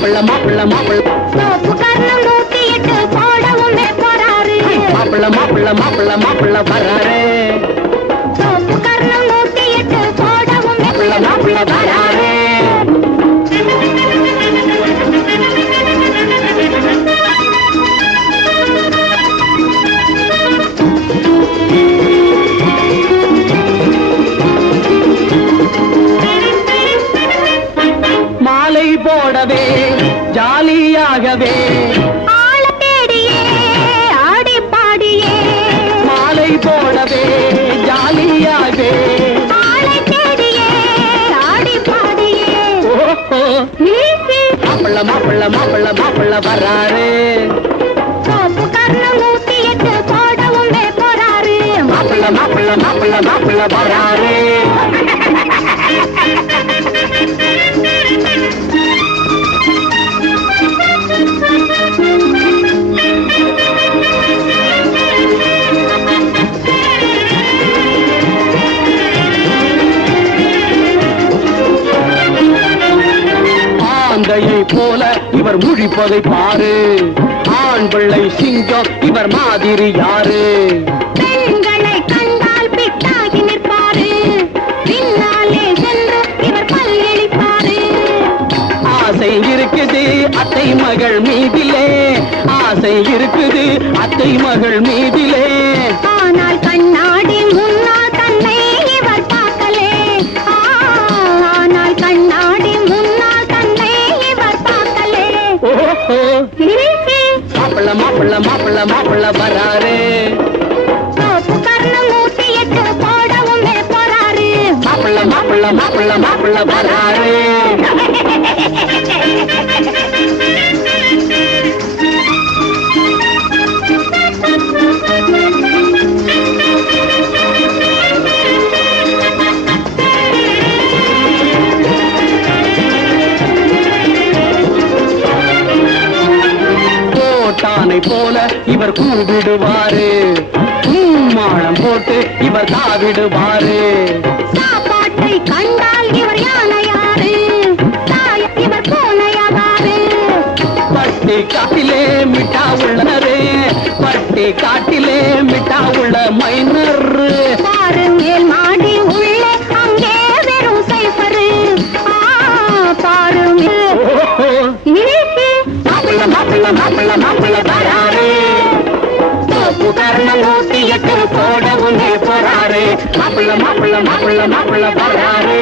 மாப்பிள்ள மாப்பிள்ள மாப்பிள்ள. மாப்பிள்ள மாப்பிள்ள மாப்பிள்ள மாப்பிள்ள வராரு. போடவே ஜாலியாகவே. மாலை போடவே ஜாலியாகவே. மாப்பிள்ள மாப்பிள்ள மாப்பிள்ள மாப்பிள்ள போறாரு. மாப்பிள்ள மாப்பிள்ள மாப்பிள்ள மாப்பிள்ள வராரு ஆந்தையை போல இவர் முழிப்பதை பாரு ஆண் பிள்ளை சிங்கம் இவர் மாதிரி யாரு? பெண்களை கண்டால் பிட்டாகி நிற்பாரு. பின்னாலே சென்று இவர் பல்லிழிப்பாரு ஆசை இருக்குது அத்தை மகள் மீதிலே. ஆசை இருக்குது அத்தை மகள் மீதிலே. மாப்பிள்ள மாப்பிள்ள மாப்பிள்ள மாப்பிள்ள வராரு. மாப்பிள்ள மாப்பிள்ள மாப்பிள்ள மாப்பிள்ள வராரு. போல இவர் கூவிடுவாரு மாளம் போட்டு இவர் தாவிடுவாரு. சாப்பாட்டை கண்டால் இவர் யானையாரு. இவர் பூனையாவாரு பட்டி காட்டிலே மிட்டா உள்ளனரே. பட்டி காட்டிலே மிட்டா மாப்பிள்ள மாப்பிள்ள வராரு. தோப்பு கர்ணம் நூத்தி எட்டு போடவும் போறாரு. மாப்பிள்ள மாப்பிள்ள மாப்பிள்ள மாப்பிள்ள வராரு.